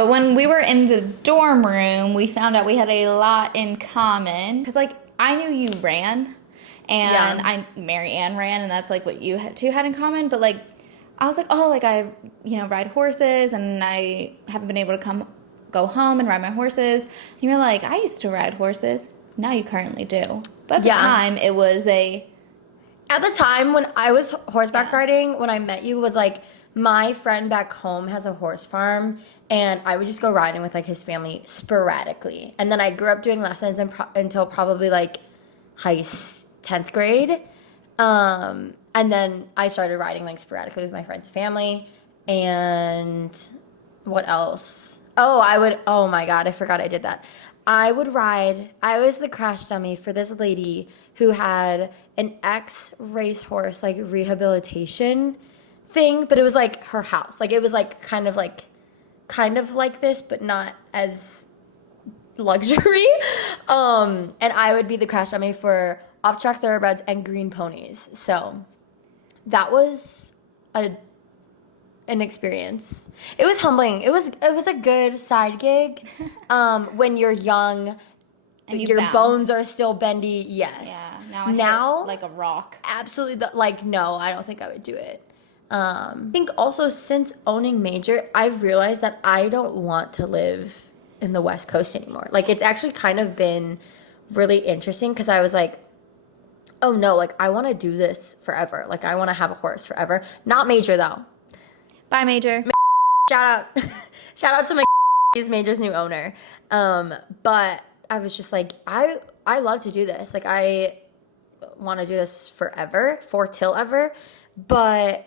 But when we were in the dorm room, we found out we had a lot in common. Because, like, I knew you ran, and Mary Ann ran, and that's, like, what you two had in common. But, like, I was like, oh, like, I, ride horses, and I haven't been able to go home and ride my horses. And you were like, I used to ride horses. Now you currently do. But at the time, it was At the time, when I was horseback riding, when I met you, was, like, my friend back home has a horse farm, and I would just go riding with, like, his family sporadically. And then I grew up doing lessons until probably, like, 10th grade. And then I started riding, like, sporadically with my friends' family. And what else? Oh my God, I forgot I did that. I would ride. I was the crash dummy for this lady who had an ex-racehorse, like, rehabilitation thing, but it was, like, her house. Like, it was, like, kind of like this, but not as luxury. And I would be the crash dummy for off-track thoroughbreds and green ponies. So that was an experience. It was humbling. It was a good side gig. When you're young and your bones are still bendy. Yes. Yeah. Now I hit like a rock. Absolutely. No, I don't think I would do it. I think also since owning Major, I've realized that I don't want to live in the West Coast anymore. Like, it's actually kind of been really interesting because I was like, oh no, like, I want to do this forever. Like, I want to have a horse forever. Not Major, though. Bye, Major. Shout out to my is Major's new owner. But I was just like, I love to do this. Like, I want to do this forever, for till ever. But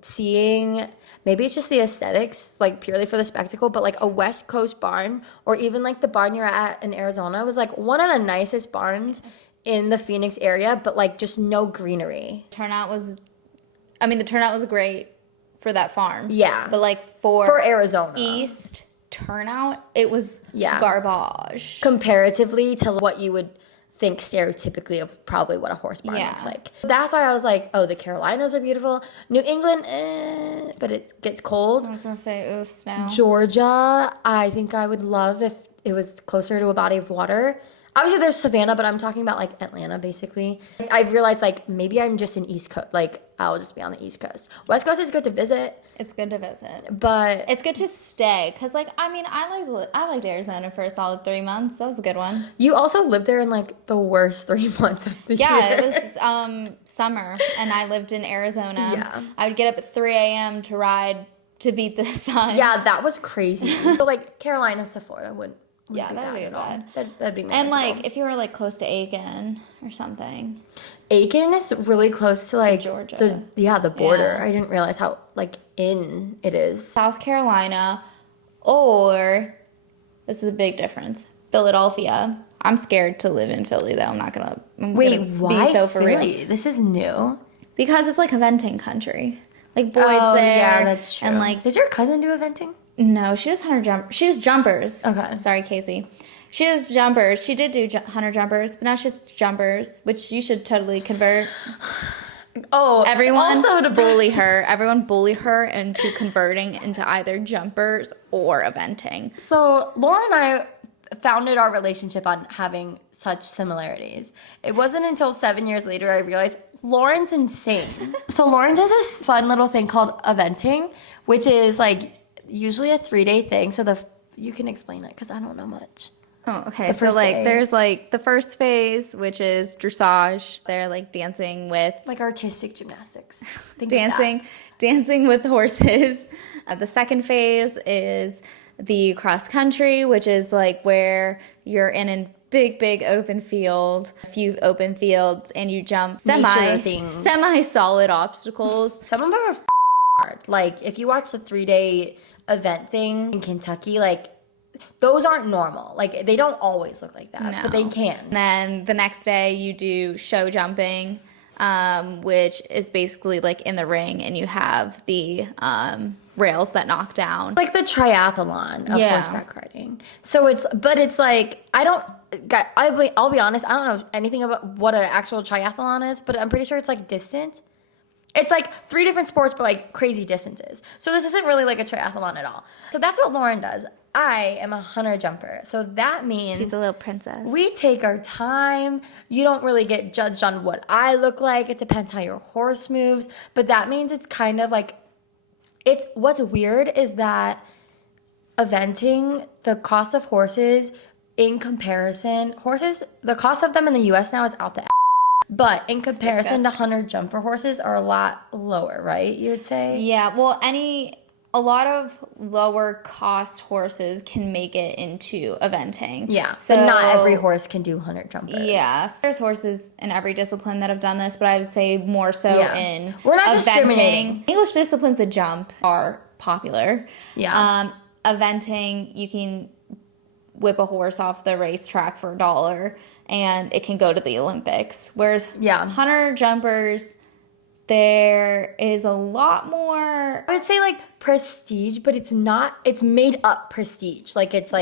seeing, maybe it's just the aesthetics, like, purely for the spectacle, but, like, a West Coast barn, or even, like, the barn you're at in Arizona was, like, one of the nicest barns in the Phoenix area, but, like, just no greenery. The turnout was great for that farm. Yeah. But, like, for Arizona East turnout, it was garbage. Comparatively to what you would think stereotypically of probably what a horse barn looks like. That's why I was like, oh, the Carolinas are beautiful. New England, but it gets cold. I was going to say it was snow. Georgia, I think I would love if it was closer to a body of water. Obviously, there's Savannah, but I'm talking about, like, Atlanta, basically. I've realized, like, maybe I'm just an East Coast. Like, I'll just be on the East Coast. West Coast is good to visit. It's good to visit. But it's good to stay. Because, like, I liked Arizona for a solid 3 months. That was a good one. You also lived there in, like, the worst 3 months of the year. Yeah, it was summer, and I lived in Arizona. Yeah. I would get up at 3 a.m. to ride to beat the sun. Yeah, that was crazy. So, like, Carolinas to Florida wouldn't that'd be bad. That'd be manageable. And, like, if you were, like, close to Aiken or something. Aiken is really close to, like, Georgia. The border. Yeah. I didn't realize how, like, in it is. South Carolina, or, this is a big difference, Philadelphia. I'm scared to live in Philly, though. I'm not going to why be so for Philly? real. This is new. Because it's, like, eventing country. Like, Boyd's there. Yeah, that's true. And, like, does your cousin do eventing? No, she does She does jumpers. Okay. Sorry, Casey. She does jumpers. She did do hunter jumpers, but now she's jumpers, which you should totally convert. Oh, everyone also to bully her. Everyone bully her into converting into either jumpers or eventing. So Laura and I founded our relationship on having such similarities. It wasn't until 7 years later I realized Lauren's insane. So Lauren does this fun little thing called eventing, which is, like, usually a 3-day thing. So you can explain it because I don't know much. Oh, okay. So, like, there's, like, the first phase, which is dressage. They're, like, dancing with... like artistic gymnastics. Dancing with horses. The second phase is the cross country, which is, like, where you're in a big open field, a few open fields, and you jump semi-solid obstacles. Some of them are hard. Like, if you watch the 3-day event thing in Kentucky, like, those aren't normal. Like, they don't always look like that, but they can. And then the next day you do show jumping, which is basically, like, in the ring, and you have the rails that knock down. Like the triathlon of horseback riding. So it's like, I'll be honest, I don't know anything about what an actual triathlon is, but I'm pretty sure it's, like, distance. It's like 3 different sports, but like crazy distances. So this isn't really like a triathlon at all. So that's what Lauren does. I am a hunter jumper. So that means She's a little princess. we take our time. You don't really get judged on what I look like. It depends how your horse moves. But that means it's kind of like, what's weird is that eventing, the cost of horses in comparison, the cost of them in the US now is out the but in comparison to hunter jumper horses are a lot lower, right? You would say? Yeah, well, a lot of lower cost horses can make it into eventing. Yeah. So not every horse can do hunter jumpers. Yeah. There's horses in every discipline that have done this, but I would say more so in We're not eventing. discriminating. English disciplines of jump are popular. Yeah. Eventing, you can whip a horse off the racetrack for $1 and it can go to the Olympics. Whereas hunter jumpers, there is a lot more, I would say like prestige, but it's made up prestige. Like it's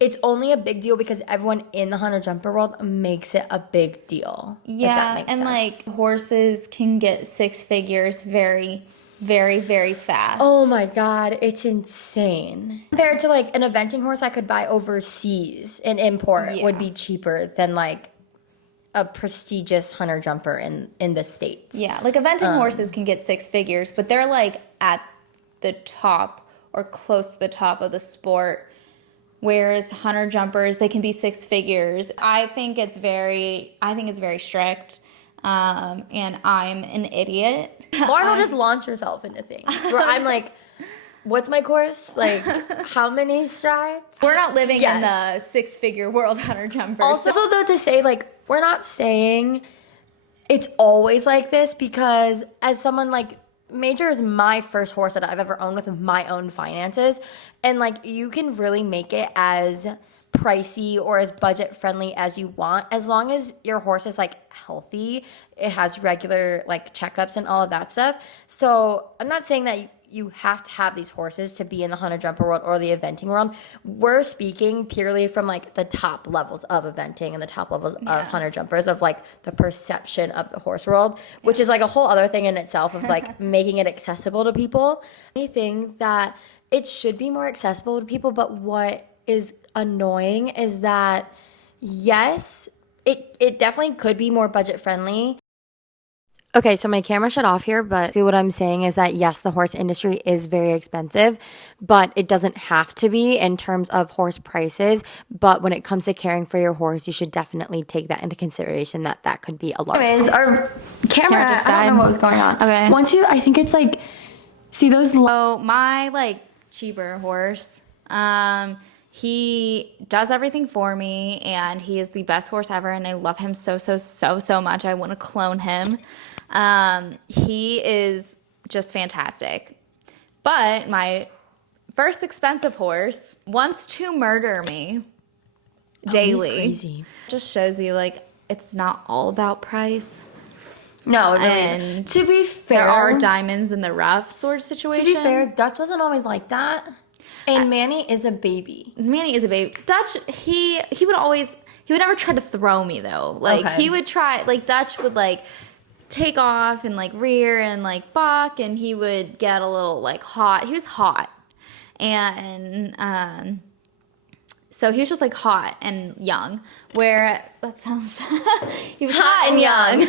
it's only a big deal because everyone in the hunter jumper world makes it a big deal. Yeah, and sense. Like horses can get 6 figures very, very, very fast. Oh my God, it's insane. Compared to like an eventing horse I could buy overseas and import would be cheaper than like a prestigious hunter jumper in the States. Yeah, like eventing horses can get 6 figures, but they're like at the top or close to the top of the sport. Whereas hunter jumpers, they can be 6 figures. I think it's very strict. And I'm an idiot. Lauren will just launch herself into things where I'm like, what's my course? Like, how many strides? We're not living in the 6-figure world hunter jumpers. Also, though, to say, like, we're not saying it's always like this because as someone, like, Major is my first horse that I've ever owned with my own finances. And, like, you can really make it as pricey or as budget friendly as you want, as long as your horse is like healthy, it has regular like checkups and all of that stuff. So I'm not saying that you have to have these horses to be in the hunter jumper world or the eventing world. We're speaking purely from like the top levels of eventing and the top levels of hunter jumpers, of like the perception of the horse world, which is like a whole other thing in itself of like making it accessible to people. I think that it should be more accessible to people, but what is annoying is that yes, it definitely could be more budget friendly. Okay, so my camera shut off here, but what I'm saying is that yes, the horse industry is very expensive, but it doesn't have to be in terms of horse prices. But when it comes to caring for your horse, you should definitely take that into consideration, that could be a large Anyways, cost. our camera just died. I don't know what was going on. Okay. I think it's like, see those So my like cheaper horse, he does everything for me, and he is the best horse ever, and I love him so much. I want to clone him. He is just fantastic. But my first expensive horse wants to murder me daily. He's crazy. Just shows you like it's not all about price. No, it really And isn't. To be fair, There are diamonds in the rough sort of situation. To be fair, Dutch wasn't always like that. And Manny is a baby. Manny is a baby. Dutch, he would never try to throw me though. Like he would try, like Dutch would like take off and like rear and like buck, and he would get a little like hot. He was hot. And so he was just like hot and young. Where that sounds he was hot and young.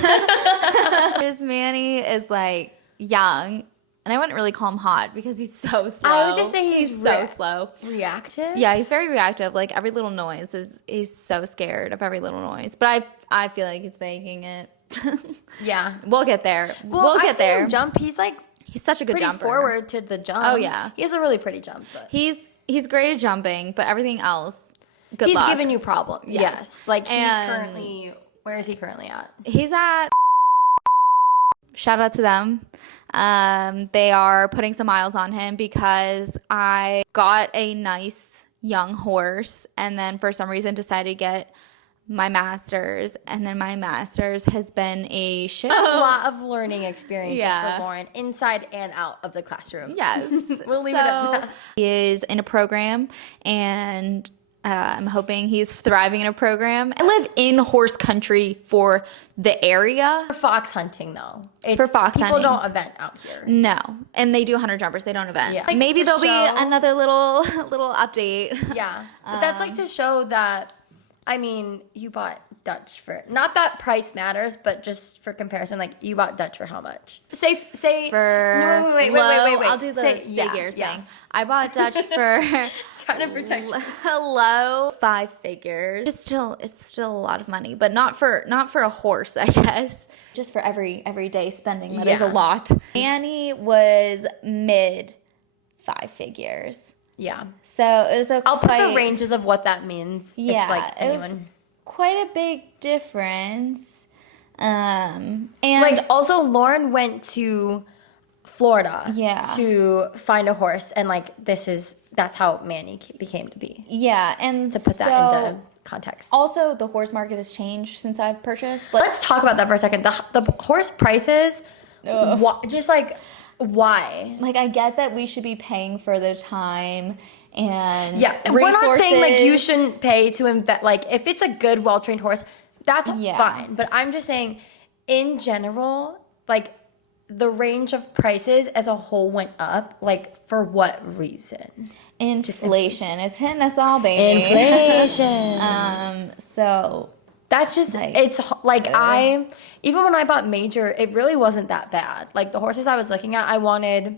Whereas Manny is like young. And I wouldn't really call him hot because he's so slow. I would just say he's so slow. Reactive? Yeah, he's very reactive. Like every little noise he's so scared of every little noise. But I feel like he's making it. Yeah. We'll get there. Well, we'll I've get seen there. him jump. He's like He's such a good pretty jumper. forward to the jump. Oh, yeah. He has a really pretty jump. But He's great at jumping, but everything else, good he's luck. giving you problems. Yes. Like he's And- currently, where is he currently at? He's at. Shout out to them. They are putting some miles on him because I got a nice young horse and then for some reason decided to get my master's, and then my master's has been a shit. A lot of learning experiences Yeah. for Lauren, inside and out of the classroom. Yes. We'll leave it at that. He is in a program, and I'm hoping he's thriving in a program. I live in horse country for the area. For fox hunting, though. For fox people hunting. don't event out here. No, and they do 100 jumpers. They don't event. Yeah. Like, maybe to there'll be show- another little update. Yeah, but that's like to show that, I mean, you bought Dutch for, not that price matters, but just for comparison, like you bought Dutch for how much? Say For no, wait. I'll do the Say- figures yeah. thing. I bought Dutch for Trying to protect you. low 5 figures. It's still a lot of money, but not for a horse, I guess. Just for everyday spending, that is a Yeah. lot. Annie was mid 5 figures. Yeah, So it was I'll put the ranges of what that means. Yeah, if, like it was anyone. quite a big difference. And Like also, Lauren went to Florida. Yeah. To find a horse, and like that's how Manny became to be. yeah, and To put that into context. Also, the horse market has changed since I've purchased. Let's talk about that for a second. The horse prices, just like why? Like, I get that we should be paying for the time and Yeah, resources. we're not saying like you shouldn't pay to invest. Like if it's a good, well-trained horse, that's Yeah. fine. But I'm just saying, in general, like the range of prices as a whole went up. Like for what reason? Inflation. It's hitting us all, baby. Inflation. So That's just Like, it's like even when I bought Major, it really wasn't that bad. Like the horses I was looking at, I wanted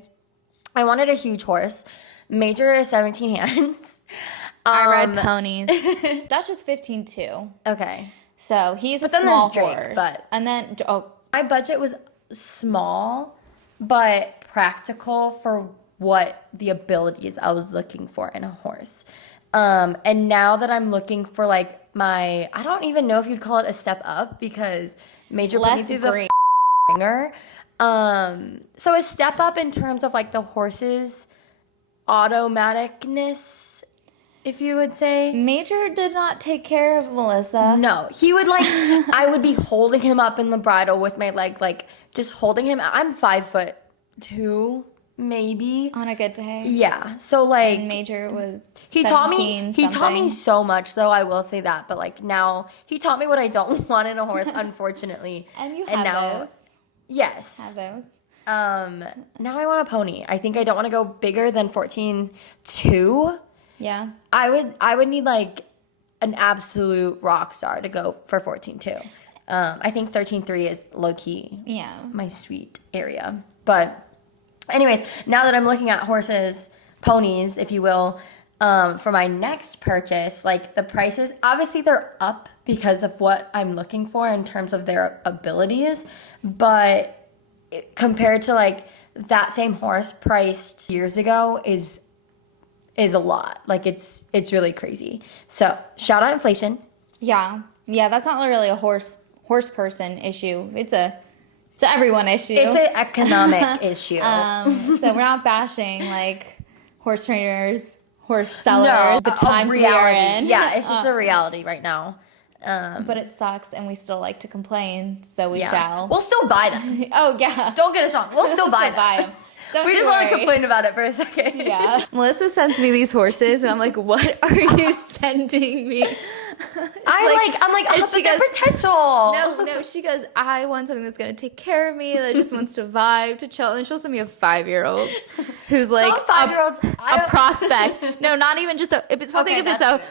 a huge horse. Major is 17 hands. I ride ponies. That's just 15 too. Okay. So he's a then small there's Drake, horse. but- and then My budget was small, but practical for what the abilities I was looking for in a horse. And now that I'm looking for like I don't even know if you'd call it a step up because Major put me less through the green. ringer. So a step up in terms of like the horse's automaticness, if you would say. Major did not take care of Melissa. No, he would like, I would be holding him up in the bridle with my leg, like just holding him. I'm 5'2", maybe. On a good day. Yeah. So like, Major was he taught me something. so much though, I will say that. But like now, he taught me what I don't want in a horse, unfortunately. And you have now, those. Yes. Have those. Now I want a pony. I think I don't want to go bigger than 14.2. Yeah. I would need like an absolute rock star to go for 14.2. I think 13.3 is low key. Yeah. My sweet area. But anyways, now that I'm looking at horses, ponies, if you will, for my next purchase, like the prices, obviously they're up because of what I'm looking for in terms of their abilities, but compared to like that same horse priced years ago is a lot. Like it's really crazy. So shout out inflation. Yeah. Yeah, that's not really a horse person issue. It's a everyone issue. It's an economic issue. So we're not bashing like horse trainers, horse sellers, the a times we are reality. in. Yeah, it's just a reality right now. But it sucks and we still like to complain, so we shall. We'll still buy them. Oh yeah. Don't get us wrong. We'll still buy them. 'em. Don't We you just want to worry. complain about it for a second. Yeah. Melissa sends me these horses and I'm like, what are you sending me? I'm like, and oh, she but their goes, potential. No, she goes, I want something that's going to take care of me, that just wants to vibe, to chill. And she'll send me a 5-year-old who's like Some 5-year-olds, a prospect. No, not even just it's one thing Okay, if it's a that's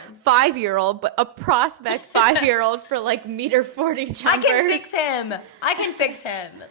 5-year-old, but a prospect 5-year-old for like 1.40 jumpers. I can fix him.